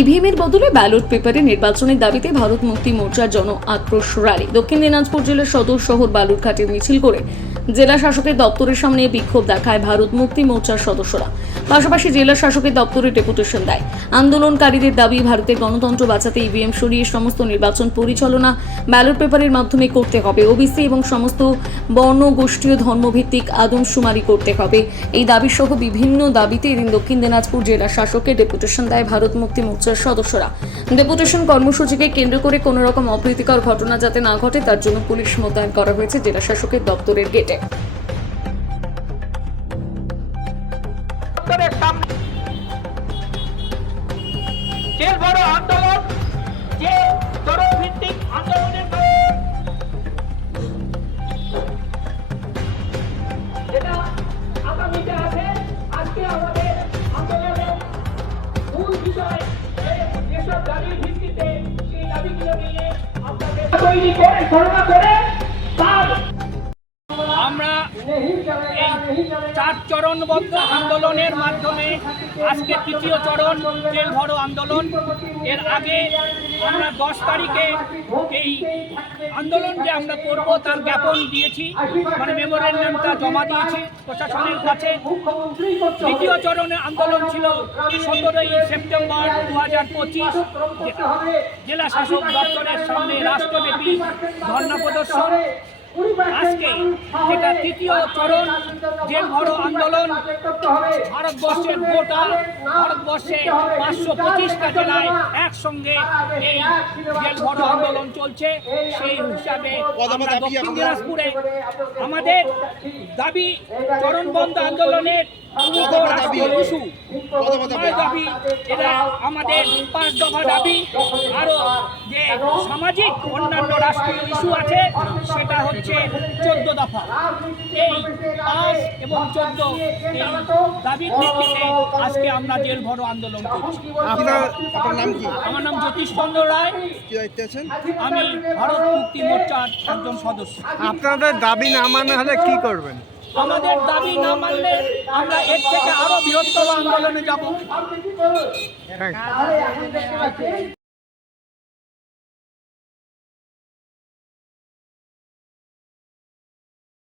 ইভিএমের বদলে ব্যালট পেপারে নির্বাচনের দাবিতে ভারত মুক্তি মোর্চার জন আক্রোশ র্যালি। দক্ষিণ দিনাজপুর জেলার সদর শহর বালুরঘাটে মিছিল করে জেলা শাসকের দপ্তরের সামনে বিক্ষোভ দেখায় ভারত মুক্তি মোর্চার সদস্যরা। পাশাপাশি জেলা শাসকের দপ্তরে ডেপুটেশন দেয়। আন্দোলনকারীদের দাবি, ভারতের গণতন্ত্র বাঁচাতে ইভিএম সরিয়ে সমস্ত নির্বাচন পরিচালনা ব্যালট পেপারের মাধ্যমে করতে হবে। ওবিসি এবং সমস্ত বর্ণ গোষ্ঠী ও ধর্মভিত্তিক আদমশুমারি করতে হবে। এই দাবি সহ বিভিন্ন দাবিতে এদিন দক্ষিণ দিনাজপুর জেলা শাসকের ডেপুটেশন দেয় ভারত মুক্তি মোর্চার সদস্যরা। ডেপুটেশন কর্মসূচিকে কেন্দ্র করে কোনো রকম অপ্রীতিকর ঘটনা যাতে না ঘটে, তার জন্য পুলিশ মোতায়েন করা হয়েছে জেলা শাসকের দপ্তরের গেটে। যে যেসব দাবির ভিত্তিতে করে ধারণা করে তার আমরা চার চরণবদ্ধ আন্দোলনের মাধ্যমে আজকে তৃতীয় চরণ জেল ভরো আন্দোলন। এর আগে আমরা দশ তারিখে এই আন্দোলন যে আমরা করব, তার জ্ঞাপন দিয়েছি। মানে মেমোরেন্ডামটা জমা দিয়েছি প্রশাসনের কাছে। তৃতীয় চরণে আন্দোলন ছিল সতেরোই সেপ্টেম্বর দু হাজার পঁচিশ। জেলা শাসক দপ্তরের সামনে রাষ্ট্রব্যাপী ধর্ণা প্রদর্শন। আজকে যেটা তৃতীয় চরণ যে বড় আন্দোলন ভারতবর্ষের গোটা ভারতবর্ষে পাঁচশো পঁচিশটা জেলায় একসঙ্গে এই জেল বড় আন্দোলন চলছে। সেই হিসাবে আমরা দক্ষিণ দিনাজপুরে আমাদের দাবি চরণবন্ধ আন্দোলনের আমাদের পাঁচ দফা দাবি। আরও যে সামাজিক অন্যান্য রাষ্ট্রীয় ইস্যু আছে সেটা হচ্ছে চোদ্দ দফা। এই পাঁচ এবং চোদ্দ এই দাবির ভিত্তিতে আজকে আমরা জেল ভরো আন্দোলন করছি। আপনার নাম কি? আমার নাম জ্যোতিষ চন্দ্র রায়। কি দায়িত্বে আছেন? আমি ভারত মুক্তি মোর্চার একজন সদস্য। আপনাদের দাবি না মানা হলে কি করবেন? আমাদের দাবি না মানলে আমরা এর থেকে আরও বৃহত্তর আন্দোলনে যাব।